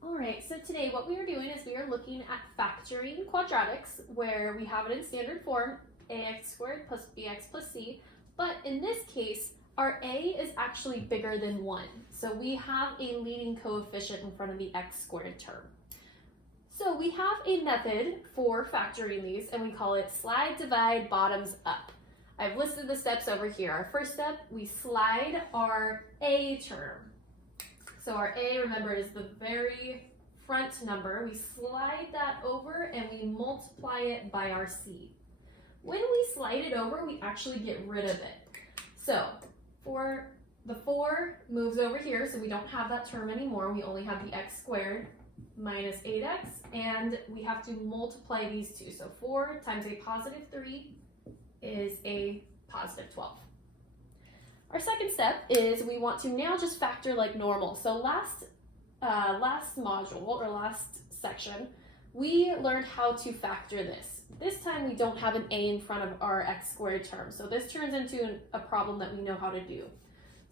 All right, so today what we are doing is we are looking at factoring quadratics, where we have it in standard form, ax squared plus bx plus c, but in this case, our a is actually bigger than 1. So we have a leading coefficient in front of the x squared term. So we have a method for factoring these, and we call it slide, divide, bottoms up. I've listed the steps over here. Our first step, we slide our a term. So our a, remember, is the very front number. We slide that over and we multiply it by our c. When we slide it over, we actually get rid of it. So for the 4 moves over here, so we don't have that term anymore. We only have the x squared minus 8x, and we have to multiply these two. So 4 times a positive 3 is a positive 12. Our second step is we want to now just factor like normal. So last module or last section, we learned how to factor this. This time we don't have an a in front of our x squared term. So this turns into a problem that we know how to do.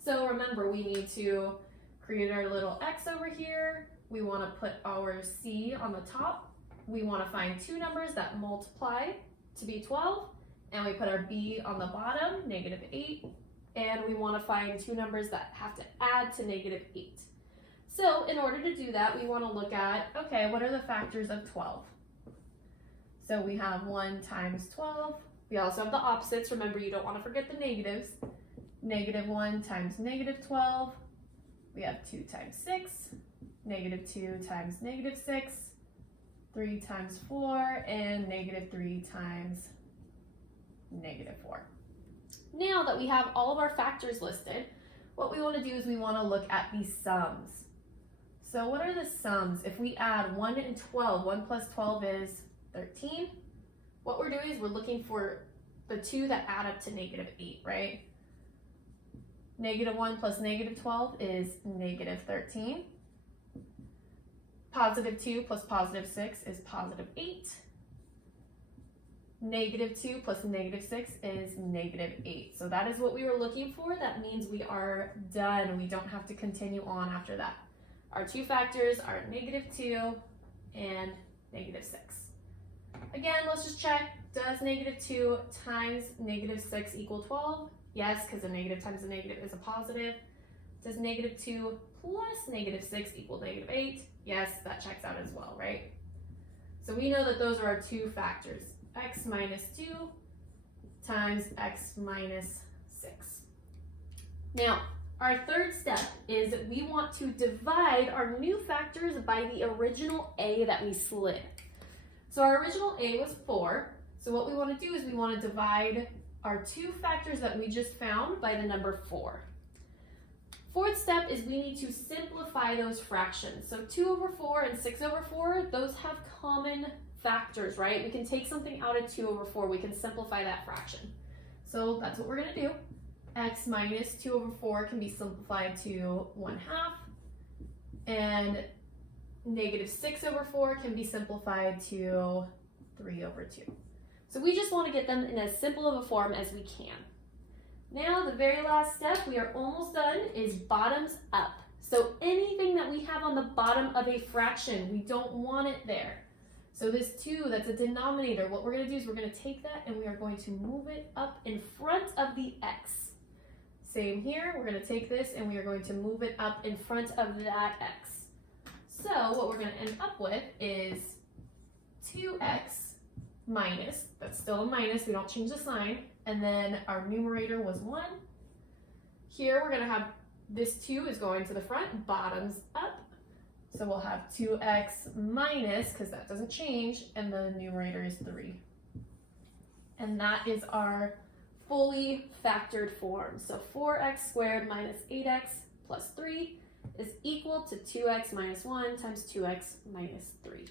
So remember, we need to create our little x over here. We want to put our c on the top. We want to find two numbers that multiply to be 12. And we put our b on the bottom, negative 8. And we want to find two numbers that have to add to negative 8. So in order to do that, we want to look at, okay, what are the factors of 12? So we have 1 times 12. We also have the opposites. Remember, you don't want to forget the negatives. Negative 1 times negative 12. We have 2 times 6. Negative 2 times negative 6. 3 times 4. And negative 3 times negative 4. Now that we have all of our factors listed, what we want to do is we want to look at the sums. So what are the sums? If we add 1 and 12, 1 plus 12 is 13. What we're doing is we're looking for the two that add up to negative 8, right? Negative 1 plus negative 12 is negative 13. Positive 2 plus positive 6 is positive 8. Negative 2 plus negative 6 is negative 8. So that is what we were looking for. That means we are done. We don't have to continue on after that. Our two factors are negative 2 and negative 6. Again, let's just check. Does negative 2 times negative 6 equal 12? Yes, because a negative times a negative is a positive. Does negative 2 plus negative 6 equal negative 8? Yes, that checks out as well, right? So we know that those are our two factors. X minus 2 times x minus 6. Now, our third step is that we want to divide our new factors by the original a that we slid. So our original a was 4. So what we want to do is we want to divide our two factors that we just found by the number 4. Fourth step is we need to simplify those fractions. So 2 over 4 and 6 over 4, those have common factors, right? We can take something out of 2 over 4. We can simplify that fraction. So that's what we're going to do. X minus 2 over 4 can be simplified to 1/2. And negative 6 over 4 can be simplified to 3 over 2. So we just want to get them in as simple of a form as we can. Now, the very last step, we are almost done, is bottoms up. So anything that we have on the bottom of a fraction, we don't want it there. So this 2, that's a denominator. What we're going to do is we're going to take that and we are going to move it up in front of the x. Same here, we're going to take this and we are going to move it up in front of that x. So what we're going to end up with is 2x minus, that's still a minus, we don't change the sign, and then our numerator was 1. Here we're going to have this 2 is going to the front, bottoms up. So we'll have 2x minus, because that doesn't change, and the numerator is 3. And that is our fully factored form. So 4x squared minus 8x plus 3 is equal to 2x minus 1 times 2x minus 3.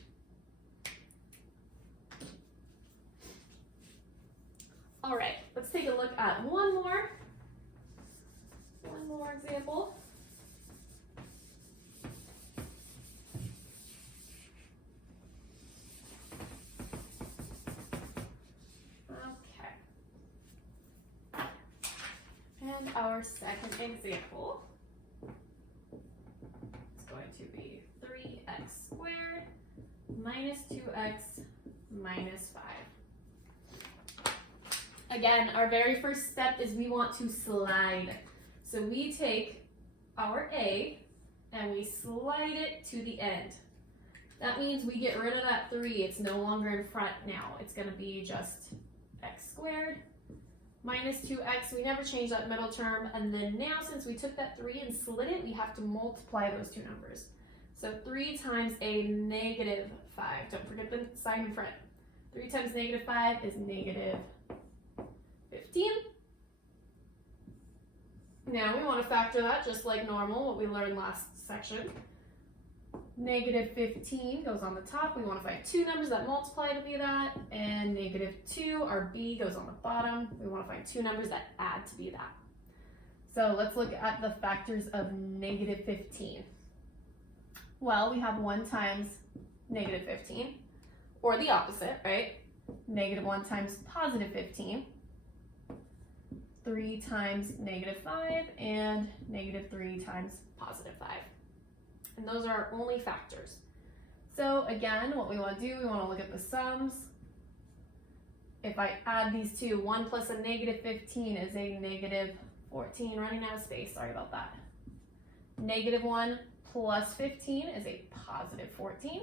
All right, let's take a look at one more example. And our second example is going to be 3x x squared minus 2x minus 5. Again, our very first step is we want to slide. So we take our a and we slide it to the end. That means we get rid of that 3. It's no longer in front now. It's going to be just x squared minus 2x. We never change that middle term. And then now, since we took that 3 and slid it, we have to multiply those two numbers. So 3 times a negative 5. Don't forget the sign in front. 3 times negative 5 is negative 15. Now we want to factor that just like normal, what we learned last section. Negative 15 goes on the top. We want to find two numbers that multiply to be that. And negative 2, our b, goes on the bottom. We want to find two numbers that add to be that. So let's look at the factors of negative 15. Well, we have 1 times negative 15, or the opposite, right? Negative 1 times positive 15. 3 times negative 5, and negative 3 times positive 5. And those are our only factors. So again, what we want to do, we want to look at the sums. If I add these two, 1 plus a negative 15 is a negative 14, running out of space, sorry about that. Negative 1 plus 15 is a positive 14.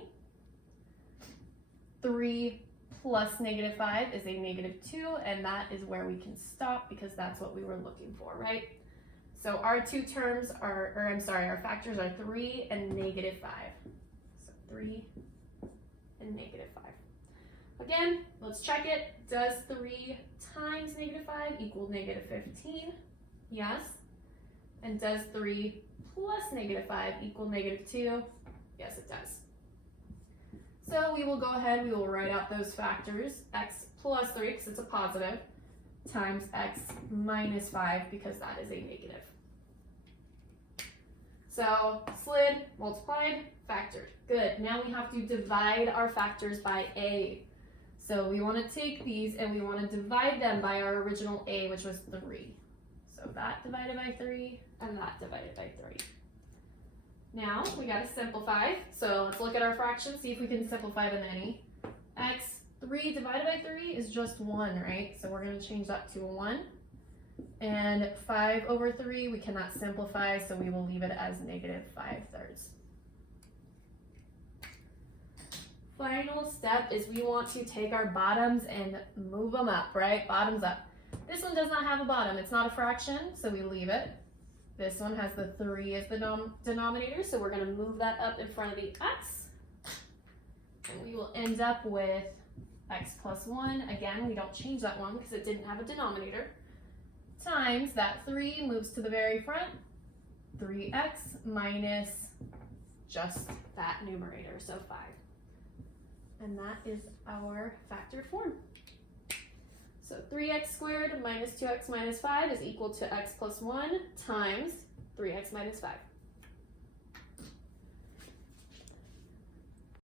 3 plus negative 5 is a negative 2, and that is where we can stop because that's what we were looking for, right? So our two terms are, our factors are 3 and negative 5. So 3 and negative 5. Again, let's check it. Does 3 times negative 5 equal negative 15? Yes. And does 3 plus negative 5 equal negative 2? Yes, it does. So we will go ahead, we will write out those factors, x plus 3, because it's a positive, times x minus 5, because that is a negative. So slid, multiplied, factored. Good. Now we have to divide our factors by a. So we want to take these and we want to divide them by our original a, which was 3. So that divided by 3 and that divided by 3. Now we got to simplify. So let's look at our fractions, see if we can simplify them any. X 3 divided by 3 is just 1, right? So we're going to change that to a 1. And 5 over 3 we cannot simplify, so we will leave it as negative 5/3. Final step is we want to take our bottoms and move them up, right? Bottoms up. This one does not have a bottom. It's not a fraction, so we leave it. This one has the 3 as the denominator, so we're going to move that up in front of the x. And we will end up with x plus 1. Again, we don't change that one because it didn't have a denominator. Times that 3 moves to the very front. 3x minus just that numerator, so 5. And that is our factored form. So 3x squared minus 2x minus 5 is equal to x plus 1 times 3x minus 5.